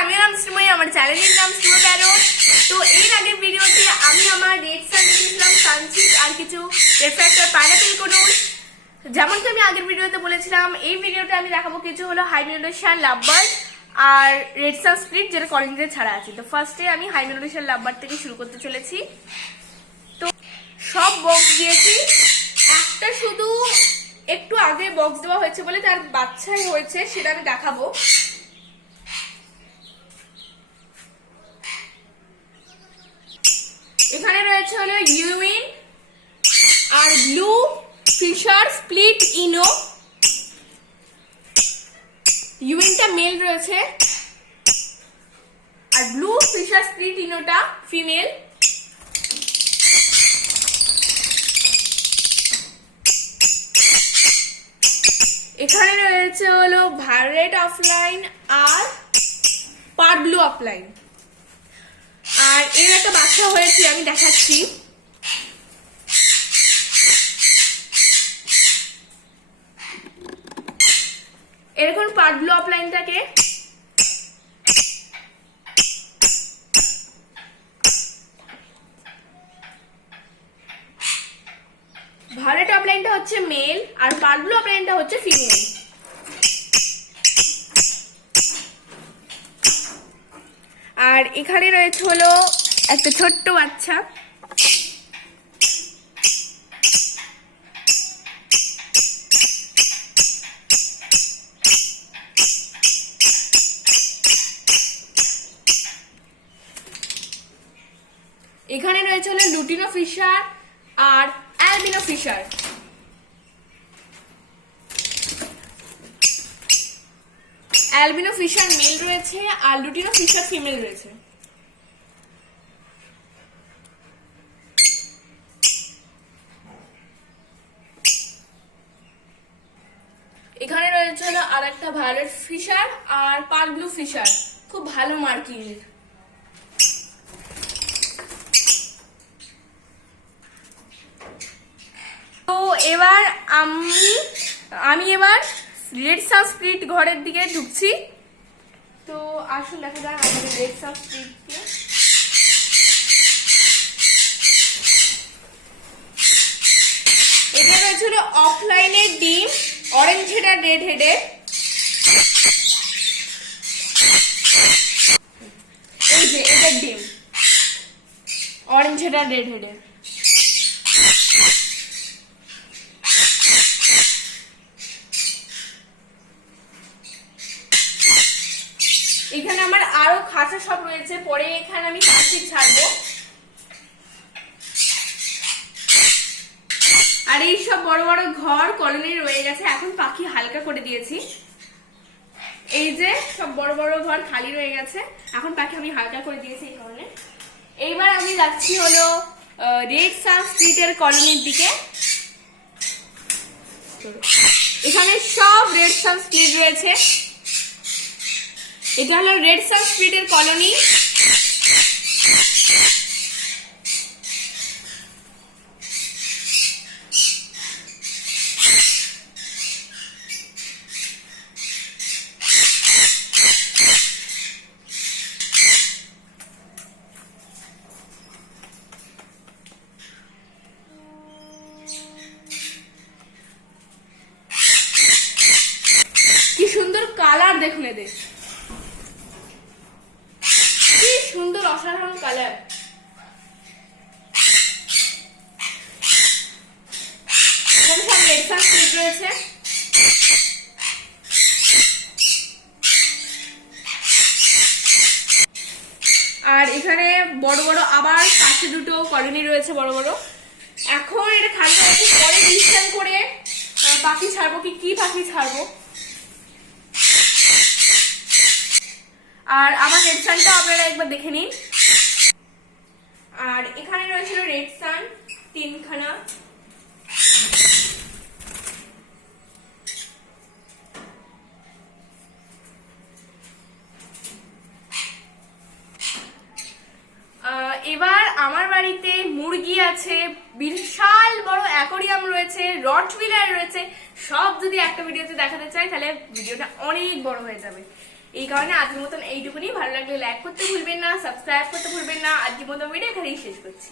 আমি নাম শ্রীময়ী, আমার চ্যানেলের নাম শ্রীময় প্যারট। তো এর আগের ভিডিওতে আমি আমার রেড সান দিয়েছিলাম সানচিট আর কিছু রিফ্র্যাক্টর পাইনাপেল কোনুর। যেমনকি আমি আগের ভিডিওতে বলেছিলাম, এই ভিডিওতে আমি দেখাবো কিছু হলো হাই মিউটেশন লাভবার্ড আর রেড সান স্প্লিট, যেটা কলিংজে ছাড়া আছে। তো ফার্স্টে আমি হাই মিউটেশন লাভবার্ড থেকে শুরু করতে চলেছি। তো সব বক্স দিয়েছি, একটা শুধু একটু আগে বক্স দেওয়া হয়েছে বলে তার বাচ্চাই হয়েছে, সেটা আমি দেখাবো। এখানে রয়েছে হলো ইউইন আর ব্লু ফিশার স্প্লিট ইনো। ইউইনটা মেল রয়েছে আর ব্লু ফিশার স্প্লিট ইনোটা ফিমেল। এখানে রয়েছে হলো ভায়োলেট অফলাইন আর পার ব্লু অফলাইন। আর এর একটা বাচ্চা হয়েছে, আমি দেখাচ্ছি। এরকম পার ব্লু অফলাইনটাকে ভায়োলেট অফলাইনটা হচ্ছে মেল আর পার ব্লু অফলাইনটা হচ্ছে ফিমেল। আর এখানে রয়েছে হলো একটা ছোট্ট বাচ্চা। এখানে রয়েছে হলো লুটিনো ফিশার আর albino Fischer. Albino Fischer male রয়েছে আর লুটিনো ফিশার ফিমেল রয়েছে। এখানে রয়েছে হলো আর একটা ভায়োলেট ফিশার আর পার ব্লু ফিশার, খুব ভালো মার্কিং। তো এবার আমি এবার রেড সান স্প্লিট ঘরের দিকে ঢুকছি। তো আসুন দেখা যাক আমাদের রেড সান স্প্লিটকে। এটা রয়েছিল অফলাইনের ডিম, অরেঞ্জ হেড আর রেড হেডের। এই যে এটার ডিম অরেঞ্জ হেড আর রেড হেডের। এখানে আমার আরো খাঁচা সব রয়েছে, পরে এখানে আমি প্লাস্টিক ছাড়বো। আর এই সব বড় বড় ঘর কলোনি রয়ে গেছে, এখন পাখি হালকা করে দিয়েছি। এই যে সব বড় বড় ঘর খালি রয়ে গেছে, এখন পাখি আমি হালকা করে দিয়েছি এই কারণে। এইবার আমি যাচ্ছি হলো রেড সান স্প্লিটের কলোনির দিকে। এখানে সব রেড সান স্প্লিট রয়েছে। এটা হলো রেড সান স্প্লিটের কলোনি। কি সুন্দর কালার দেখুন এদের, কি সুন্দর অসাধারণ কালার। এখানে সব রেড সান স্প্লিট রয়েছে। আর এখানে বড় বড় আবার পাশে দুটো কলোনি রয়েছে বড় বড়। এখন এটা খালি রয়েছে, পরে ডিসিশন করে পাখি ছাড়বো কি পাখি ছাড়বো। আর আমার রেড সানটা আপনারা একবার দেখে নিন। আর এখানে রয়েছিল রেড সান তিনখানা। এবার আমার বাড়িতে মুরগি আছে, বিশাল বড় অ্যাকোরিয়াম রয়েছে, রটভিলার রয়েছে। সব যদি একটা ভিডিওতে দেখাতে চাই তাহলে ভিডিওটা অনেক বড় হয়ে যাবে। এই কারণে আজকের মতন এইটুকুনি। ভালো ভালো লাগলে লাইক করতে ভুলবেন না, সাবস্ক্রাইব করতে ভুলবেন না। আজকের মতো ভিডিও এখানেই শেষ করছি।